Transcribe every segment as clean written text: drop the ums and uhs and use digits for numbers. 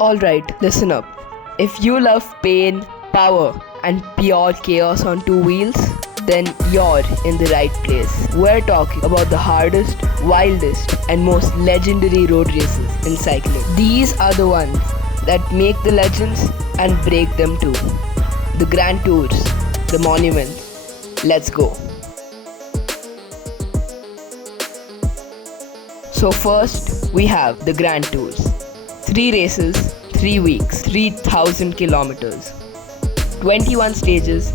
Alright, listen up. If you love pain, power, and pure chaos on two wheels, then you're in the right place. We're talking about the hardest, wildest, and most legendary road races in cycling. These are the ones that make the legends and break them too. The Grand Tours, the monuments. Let's go. So first, we have the Grand Tours. 3 races, 3 weeks, 3,000 kilometers, 21 stages,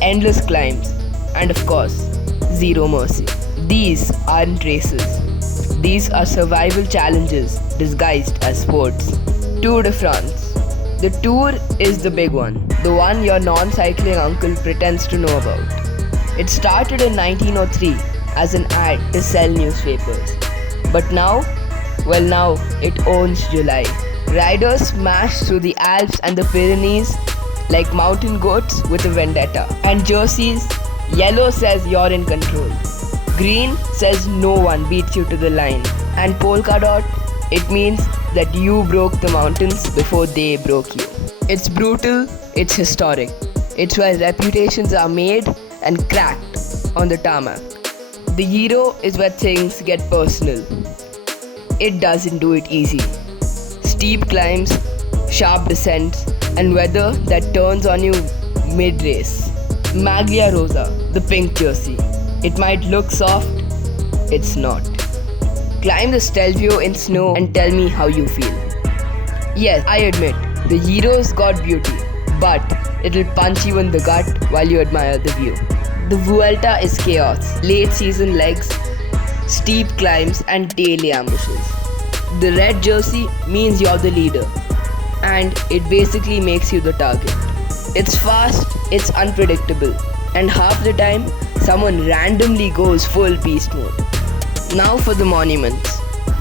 endless climbs, and of course, zero mercy. These aren't races. These are survival challenges disguised as sports. Tour de France. The Tour is the big one, the one your non-cycling uncle pretends to know about. It started in 1903 as an ad to sell newspapers. But now it owns July. Riders smash through the Alps and the Pyrenees like mountain goats with a vendetta. And jerseys, yellow says you're in control. Green says no one beats you to the line. And polka dot, it means that you broke the mountains before they broke you. It's brutal, it's historic. It's where reputations are made and cracked on the tarmac. The Giro is where things get personal. It doesn't do it easy. Steep climbs, sharp descents, and weather that turns on you mid-race. Maglia Rosa, the pink jersey. It might look soft, it's not. Climb the Stelvio in snow and tell me how you feel. Yes, I admit, the Giro's got beauty, but it'll punch you in the gut while you admire the view. The Vuelta is chaos, late season legs, steep climbs, and daily ambushes. The red jersey means you're the leader, and it basically makes you the target. It's fast, it's unpredictable, and half the time, someone randomly goes full beast mode. Now for the monuments.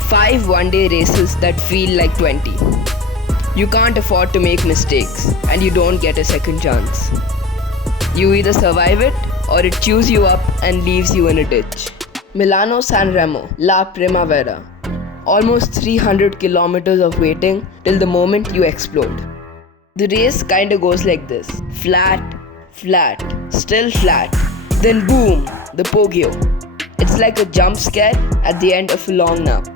5 one-day races that feel like 20. You can't afford to make mistakes, and you don't get a second chance. You either survive it, or it chews you up and leaves you in a ditch. Milano San Remo, La Primavera. Almost 300 kilometers of waiting till the moment you explode. The race kinda goes like this. Flat, flat, still flat. Then boom, the Poggio. It's like a jump scare at the end of a long nap.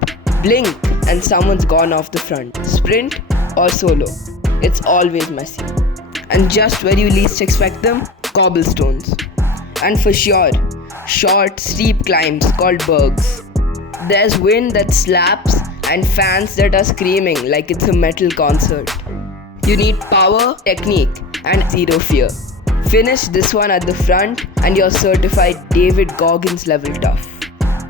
Blink and someone's gone off the front. Sprint or solo. It's always messy. And just where you least expect them, cobblestones. And for sure, short, steep climbs called bergs. There's wind that slaps and fans that are screaming like it's a metal concert. You need power, technique, and zero fear. Finish this one at the front and you're certified David Goggins level tough.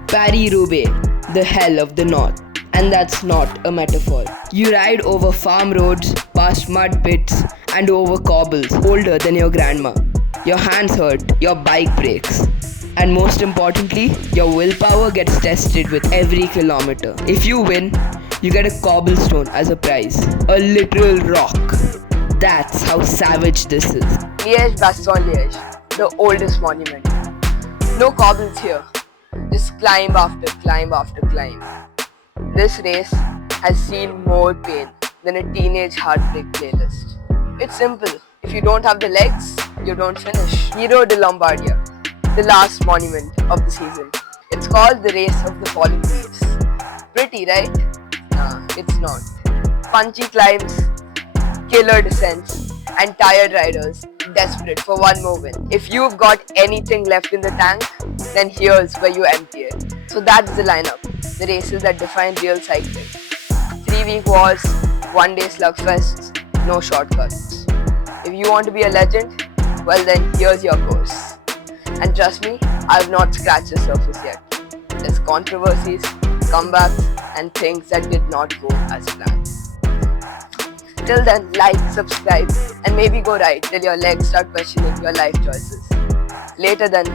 Paris-Roubaix, the hell of the north. And that's not a metaphor. You ride over farm roads, past mud pits, and over cobbles older than your grandma. Your hands hurt, your bike breaks. And most importantly, your willpower gets tested with every kilometer. If you win, you get a cobblestone as a prize. A literal rock. That's how savage this is. Liège-Bastogne-Liège, the oldest monument. No cobbles here. Just climb after climb after climb. This race has seen more pain than a teenage heartbreak playlist. It's simple. If you don't have the legs, you don't finish. Giro de Lombardia, the last monument of the season. It's called the race of the fallen leaves. Pretty, right? Nah, it's not. Punchy climbs, killer descents, and tired riders desperate for one more win. If you've got anything left in the tank, then here's where you empty it. So that's the lineup. The races that define real cycling. 3-week wars, 1-day slugfests, no shortcuts. If you want to be a legend, well then here's your course. And trust me, I've not scratched the surface yet. There's controversies, comebacks, and things that did not go as planned. Till then, like, subscribe, and maybe go ride till your legs start questioning your life choices. Later then.